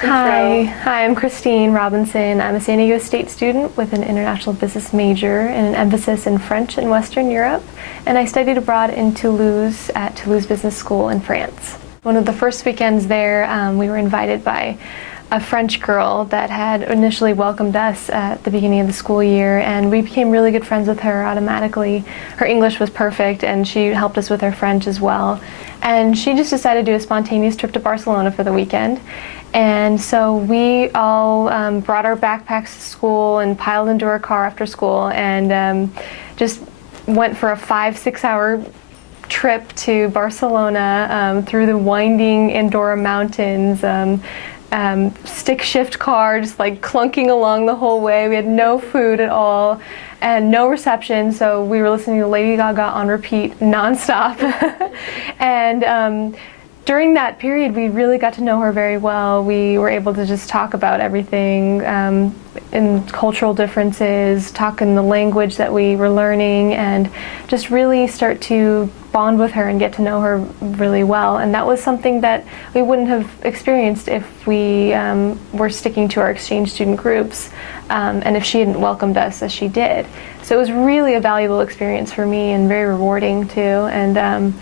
Hi, I'm Christine Robinson. I'm a San Diego State student with an international business major and an emphasis in French and Western Europe, and I studied abroad in Toulouse at Toulouse Business School in France. One of the first weekends there, we were invited by a French girl that had initially welcomed us at the beginning of the school year, and we became really good friends with her automatically. Her English was perfect, and she helped us with our French as well. And she just decided to do a spontaneous trip to Barcelona for the weekend. And so we all brought our backpacks to school and piled into our car after school and just went for a 5-6 hour trip to Barcelona through the winding Andorra mountains. Stick shift car, just like clunking along the whole way. We had no food at all and no reception, so we were listening to Lady Gaga on repeat nonstop. And during that period, we really got to know her very well. We were able to just talk about everything in cultural differences, talk in the language that we were learning, and just really start to bond with her and get to know her really well. And that was something that we wouldn't have experienced if we were sticking to our exchange student groups and if she hadn't welcomed us as she did. So it was really a valuable experience for me and very rewarding too. And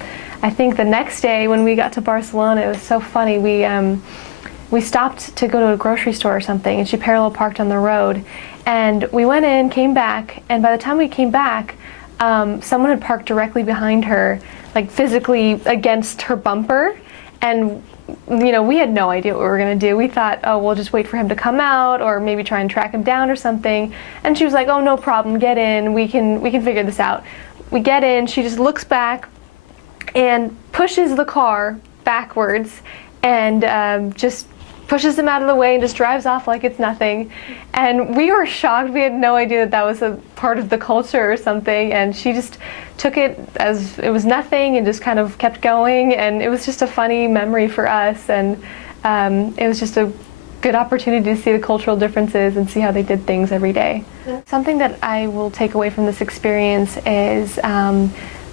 I think the next day when we got to Barcelona, it was so funny. We stopped to go to a grocery store or something, and she parallel parked on the road. And we went in, came back, and by the time we came back, someone had parked directly behind her, like physically against her bumper. And you know, we had no idea what we were going to do. We thought, oh, we'll just wait for him to come out, or maybe try and track him down or something. And she was like, oh, no problem, get in, we can figure this out. We get in, she just looks back and pushes the car backwards and just pushes him out of the way and just drives off like it's nothing. And we were shocked. We had no idea that that was a part of the culture or something, and she just took it as it was nothing and just kind of kept going, and it was just a funny memory for us, and it was just a good opportunity to see the cultural differences and see how they did things every day. Something that I will take away from this experience is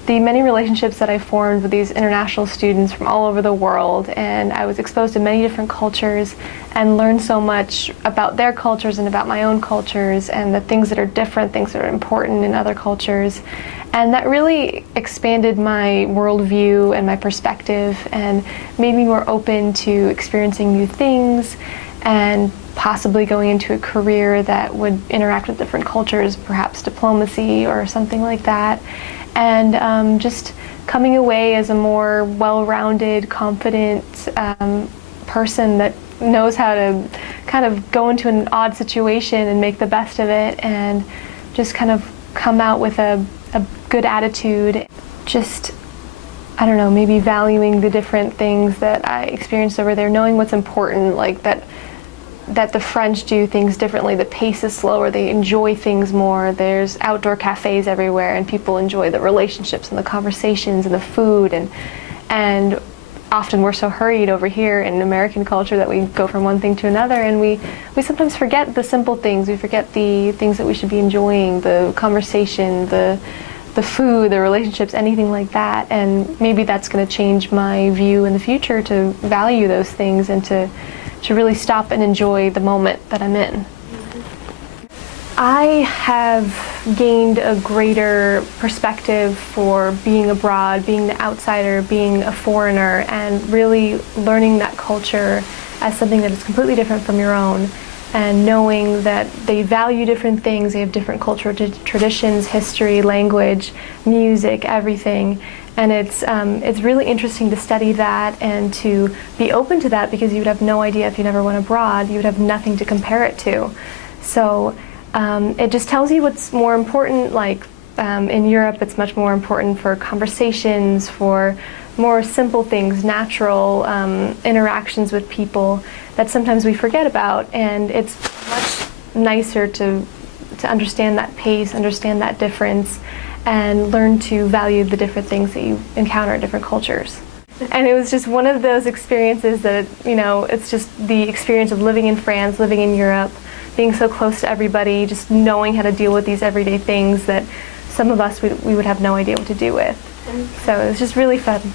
the many relationships that I formed with these international students from all over the world, and I was exposed to many different cultures and learned so much about their cultures and about my own cultures and the things that are different, things that are important in other cultures. And that really expanded my worldview and my perspective and made me more open to experiencing new things and possibly going into a career that would interact with different cultures, perhaps diplomacy or something like that. And just coming away as a more well-rounded, confident person that knows how to kind of go into an odd situation and make the best of it, and just kind of come out with a good attitude. Just, I don't know, maybe valuing the different things that I experienced over there, knowing what's important, like that the French do things differently. The pace is slower, they enjoy things more. There's outdoor cafes everywhere, and people enjoy the relationships and the conversations and the food, and often we're so hurried over here in American culture that we go from one thing to another, and we sometimes forget the simple things. We forget the things that we should be enjoying, the conversation, the food, the relationships, anything like that. And maybe that's going to change my view in the future to value those things and to really stop and enjoy the moment that I'm in. I have gained a greater perspective for being abroad, being the outsider, being a foreigner, and really learning that culture as something that is completely different from your own, and knowing that they value different things, they have different cultural traditions, history, language, music, everything. And it's really interesting to study that and to be open to that, because you would have no idea if you never went abroad. You would have nothing to compare it to. So it just tells you what's more important. Like in Europe, it's much more important for conversations, for more simple things, natural interactions with people that sometimes we forget about. And it's much nicer to understand that pace, understand that difference, and learn to value the different things that you encounter in different cultures. And it was just one of those experiences that, you know, it's just the experience of living in France, living in Europe, being so close to everybody, just knowing how to deal with these everyday things that some of us we would have no idea what to do with. So it was just really fun.